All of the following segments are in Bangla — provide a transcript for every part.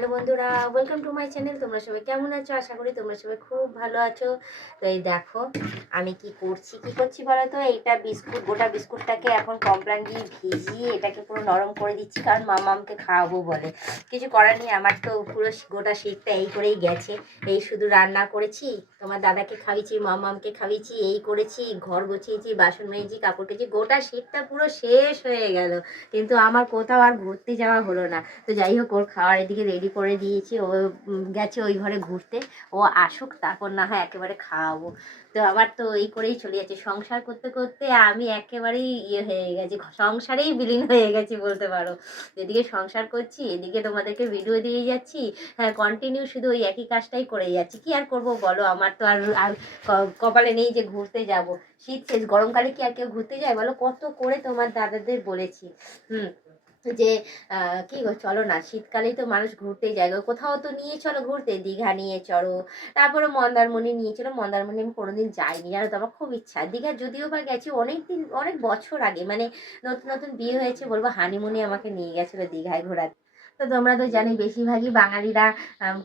হ্যালো বন্ধুরা ওয়েলকাম টু মাই চ্যানেল তোমরা সবাই কেমন আছো? আশা করি তোমরা সবাই খুব ভালো আছো। তো এই দেখো, আমি কি করছি কি করছি বলো তো এইটা বিস্কুট, গোটা বিস্কুটটাকে এখন কমপ্লান দিয়ে ভিজিয়ে এটাকে পুরো নরম করে দিচ্ছি, কারণ মামামকে খাওয়াবো বলে। কিছু করার নেই, আমার তো পুরো গোটা শীতটা এই করেই গেছে। এই শুধু রান্না করেছি, তোমার দাদাকে খাইয়েছি মামামকে খাইয়েছি এই করেছি, ঘর গুছিয়েছি, বাসন মেয়েছি কাপড় কেছি গোটা শীতটা পুরো শেষ হয়ে গেল। কিন্তু আমার কোথাও আর ঘুরতে যাওয়া হলো না। তো যাই হোক, ওর খাওয়ার এদিকে রেডি করে দিয়েছি, ও গেছে ওই ঘরে ঘুরতে, ও আসুক, তারপর না হয় একেবারে খাওয়াবো। তো আবার তো এই করেই চলে যাচ্ছে। সংসার করতে করতে আমি একেবারেই ইয়ে হয়ে গেছি সংসারেই বিলীন হয়ে গেছি বলতে পারো। এদিকে সংসার করছি, এদিকে তোমাদেরকে ভিডিও দিয়ে যাচ্ছি হ্যাঁ কন্টিনিউ শুধু ওই একই কাজটাই করে যাচ্ছি। কি আর করব বলো? আমার তো আর কপালে নেই যে ঘুরতে যাব। শীত শেষ, গরমকালে কি আর কেউ ঘুরতে যায় বলো? কত করে তোমার দাদাদের বলেছি। হুম। যে কি গো, চলো না, শীতকালেই তো মানুষ ঘুরতে যায় কোথাও তো নিয়ে চলো ঘুরতে, দীঘা নিয়ে চলো তারপরে মন্দারমণি নিয়ে চলো। মন্দারমণি আমি কোনোদিন যাইনি, জানো তো, আমার খুব ইচ্ছা। দীঘা যদিও বা গেছি অনেক দিন অনেক বছর আগে মানে নতুন নতুন বিয়ে হয়েছে বলব হানিমুনি আমাকে নিয়ে গেছিল দীঘায় ঘোরাতে তো তোমরা তো জানি বেশিরভাগই বাঙালিরা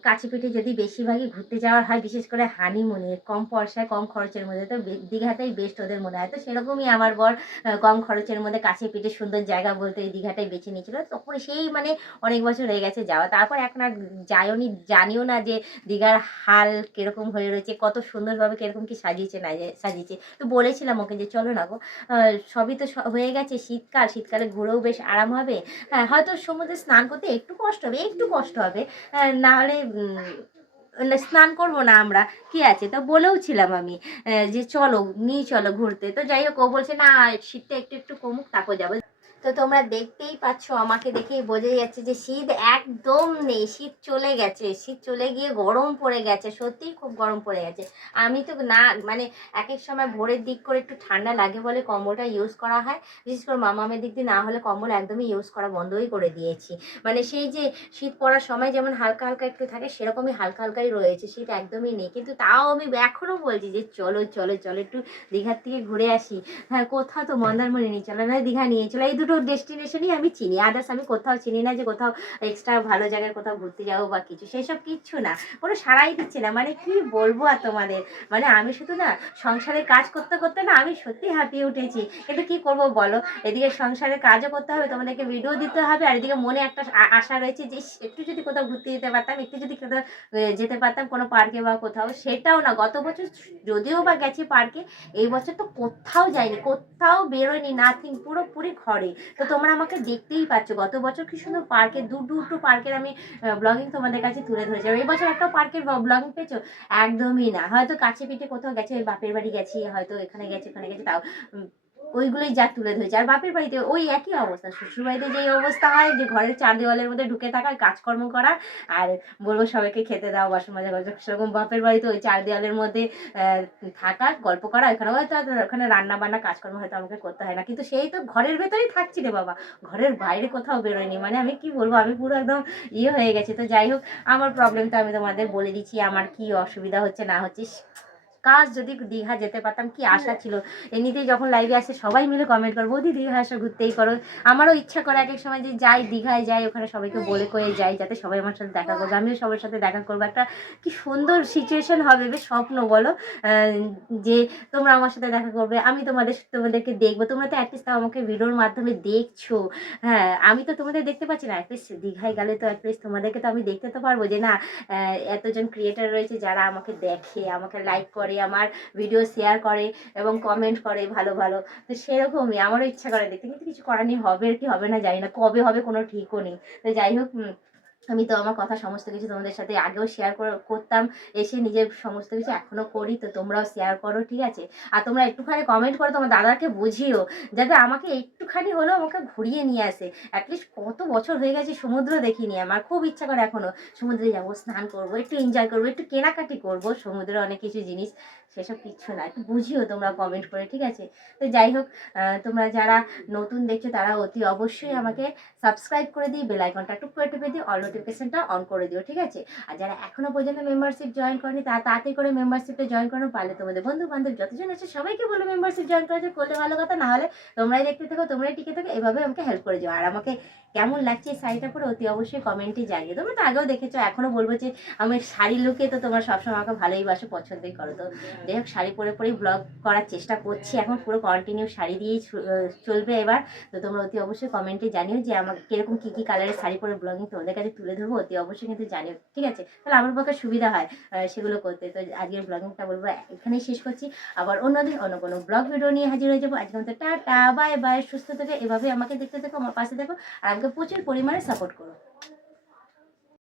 কাছে পিঠে যদি বেশিরভাগই ঘুরতে যাওয়ার হয়, বিশেষ করে হানিমুনে কম পয়সায়, কম খরচের মধ্যে, তো দীঘাটাই বেস্ট ওদের মনে হয়। তো সেরকমই আমার বর কম খরচের মধ্যে কাছে পিঠে সুন্দর জায়গা বলতে এই দীঘাটাই বেছে নিয়েছিল। তখন সেই মানে অনেক বছর হয়ে গেছে যাওয়া। তারপর এখন আর যাইওনি জানিও না যে দীঘার হাল কীরকম হয়ে রয়েছে, কত সুন্দরভাবে কীরকম কি সাজিয়েছে, না সাজিয়েছে। তো বলেছিলাম ওকে যে, চলো না গো সবই তো হয়ে গেছে, শীতকাল, শীতকালে ঘুরেও বেশ আরাম হবে। হ্যাঁ হয়তো সমুদ্রে স্নান করতে একটু কষ্ট হবে, একটু কষ্ট হবে। নাহলে স্নান করব না আমরা। কি আছে? তো বলেও ছিলাম আমি যে চলো, নিয়ে চলো ঘুরতে। তো যাই হোক, ও বলছে, না, শীতটা একটু একটু কমুক, তারপর যাব। তো তোমরা দেখতেই পাচ্ছ, আমাকে দেখেই বোঝা যাচ্ছে যে শীত একদম নেই, শীত চলে গেছে, শীত চলে গিয়ে গরম পড়ে গেছে, সত্যিই খুব গরম পড়ে গেছে। আমি তো না মানে এক এক সময় ভোরের দিক করে একটু ঠান্ডা লাগে বলে কম্বলটা ইউজ করা হয়, বিশেষ করে মামামের দিক দিয়ে না হলে কম্বল একদমই ইউজ করা বন্ধই করে দিয়েছি। মানে সেই যে শীত পড়ার সময় যেমন হালকা হালকা একটু থাকে, সেরকমই হালকা হালকাই রয়েছে, শীত একদমই নেই। কিন্তু তাও আমি এখনও বলছি যে চলো চলো চলো, একটু দীঘার থেকে ঘুরে আসি। হ্যাঁ কোথাও তো মন্দারমণি নিয়ে চলো না দীঘা নিয়ে চলো, এই দুটো ডেস্টিনেশনই আমি চিনি আদার্স আমি কোথাও চিনি না যে কোথাও এক্সট্রা ভালো জায়গায় কোথাও ঘুরতে যাব বা কিছু, সেসব কিচ্ছু না। কোনো সারাই দিচ্ছে না। মানে কি বলব আর তোমাদের? মানে আমি শুধু না, সংসারের কাজ করতে করতে না আমি সত্যি হাঁপিয়ে উঠেছি। কিন্তু কি করব বলো? এদিকে সংসারের কাজও করতে হবে, তোমাদেরকে ভিডিও দিতে হবে, আর এদিকে মনে একটা আশা রয়েছে যে একটু যদি কোথাও ঘুরতে যেতে পারতাম, একটু যদি কোথাও যেতে পারতাম কোনো পার্কে বা কোথাও, সেটাও না। গত বছর যদিও বা গেছি পার্কে এই বছর তো কোথাও যাইনি, কোথাও বেরোয়নি নাথিং পুরোপুরি ঘরে। তো তোমরা আমাকে দেখতেই পাচ্ছ। গত বছর কি সুন্দর পার্কে দু, দুটো পার্কের আমি ব্লগিং তোমাদের কাছে তুলে ধরেছি। আর এই বছর একটা পার্কের ব্লগিং পেয়েছ? একদমই না। হয়তো কাছে পিঠে কোথাও গেছে বাপের বাড়ি গেছি, হয়তো এখানে গেছে, ওখানে গেছে, তাও ওইগুলোই যা তুলে ধরেছে। আর বাপের বাড়িতে ওই একই অবস্থা। শ্বশুর বাড়িতে যেই অবস্থা হয় যে ঘরের চার দেওয়ালের মধ্যে ঢুকে থাকা, কাজকর্ম করা, আর বলব সবাইকে খেতে দাও, বাসন মাজা করা, সেরকম বাপের বাড়িতে ওই চার দেওয়ালের মধ্যে থাকা, গল্প করা ওখানে হয়তো ওখানে রান্না বান্না কাজকর্ম হয়তো আমাকে করতে হয় না। কিন্তু সেই তো ঘরের ভেতরেই থাকছি রে বাবা। ঘরের বাইরে কোথাও বেরোয়নি। মানে আমি কি বলব? আমি পুরো একদম ইয়ে হয়ে গেছে। তো যাই হোক, আমার প্রবলেমটা আমি তোমাদের বলে দিচ্ছি। আমার কি অসুবিধা হচ্ছে, না হচ্ছে কাজ যদি দীঘা যেতে পারতাম কি আশা ছিল? এমনিতেই যখন লাইভে আসে সবাই মিলে কমেন্ট করব বৌদি দীঘা আসো ঘুরতেই করো। আমারও ইচ্ছা করে এক এক সময় যে যাই দীঘায় যাই ওখানে সবাইকে বলে কয়ে যাই যাতে সবাই আমার সাথে দেখা করবে। আমিও সবার সাথে দেখা করব। একটা কি সুন্দর সিচুয়েশন হবে বেশ স্বপ্ন বলো। যে তোমরা আমার সাথে দেখা করবে আমি তোমাদের তোমাদেরকে দেখব। তোমরা তো অ্যাটলিস্ট আমাকে ভিডিওর মাধ্যমে দেখছ। হ্যাঁ আমি তো তোমাদের দেখতে পাচ্ছি না। অ্যাটলিস্ট দীঘায় গেলে তো অ্যাটলিস্ট তোমাদেরকে তো আমি দেখতে তো পারব যে না এতজন ক্রিয়েটার রয়েছে যারা আমাকে দেখে আমাকে লাইক করে। আমার ভিডিও শেয়ার করে এবং কমেন্ট করে ভালো ভালো। তো সেরকমই, আমারও ইচ্ছা করে দেখতে, কিন্তু কিছু করার নেই, হবে কি, হবে না, জানি না। কবে হবে, কোনো ঠিকও নেই। তো যাই হোক আমি তো আমার কথা সমস্ত কিছু তোমাদের সাথে আগেও শেয়ার করতাম, এসে নিজের সমস্ত কিছু এখনও করি, তো তোমরাও শেয়ার করো, ঠিক আছে? আর তোমরা একটুখানি কমেন্ট করো, তোমার দাদাকে বুঝিও, যাতে আমাকে একটুখানি হলেও আমাকে ঘুরিয়ে নিয়ে আসে। অ্যাটলিস্ট কত বছর হয়ে গেছে সমুদ্র দেখিনি আমার, খুব ইচ্ছা করে এখনও সমুদ্রে যাব, স্নান করব, একটু এনজয় করব, একটু কেনাকাটি করব, সমুদ্রে অনেক কিছু জিনিস, সেসব কিচ্ছু না, একটু বুঝিও তোমরা কমেন্ট করে, ঠিক আছে? তো যাই হোক তোমরা যারা নতুন দেখছ তারা অতি অবশ্যই আমাকে সাবস্ক্রাইব করে দিই বেল আইকনটা টুক করে টিপে দিই অল নোটিফিকেশনটা অন করে দিও, ঠিক আছে? আর যারা এখনও পর্যন্ত মেম্বারশিপ জয়েন করেনি, তারা তাড়াতাড়ি করে মেম্বারশিপটা জয়েন করো, পারলে তোমাদের বন্ধু বান্ধব যতজন আছে, সবাইকে বলো মেম্বারশিপ জয়েন করেছে করলে ভালো কথা, না হলে তোমরাই দেখতে থাকো, তোমরাই টিকে থাকো, এভাবে আমাকে হেল্প করে দিও আর আমাকে কেমন লাগছে শাড়িটা পরে অতি অবশ্যই কমেন্টে জানিয়ে তোমরা তো আগেও দেখেছ এখনও বলব যে আমার শাড়ি লুকে তো তোমরা সবসময় আমাকে ভালোই বাসো, পছন্দই করো। তো যাই হোক, শাড়ি পরে পরেই ব্লগ করার চেষ্টা করছি। এখন পুরো কন্টিনিউ শাড়ি দিয়েই চলবে এবার। তো তোমরা অতি অবশ্যই কমেন্টে জানিও যে আমার কীরকম কী কী কালারের শাড়ি পরে ব্লগিং তোমাদের কাছে তুলে ধরবো, অতি অবশ্যই কিন্তু জানিও। ঠিক আছে? তাহলে আমার পক্ষে সুবিধা হয় সেগুলো করতে। তো আজকের ব্লগিংটা বলব, এখানেই শেষ করছি। আবার অন্যদিন অন্য কোনো ব্লগ ভিডিও নিয়ে হাজির হয়ে যাব। আজকের মতো টাটা বাই বাই সুস্থ থেকে। এভাবে আমাকে দেখতে থেকো, আমার পাশে দেখো আর আমাকে প্রচুর পরিমাণে সাপোর্ট করো।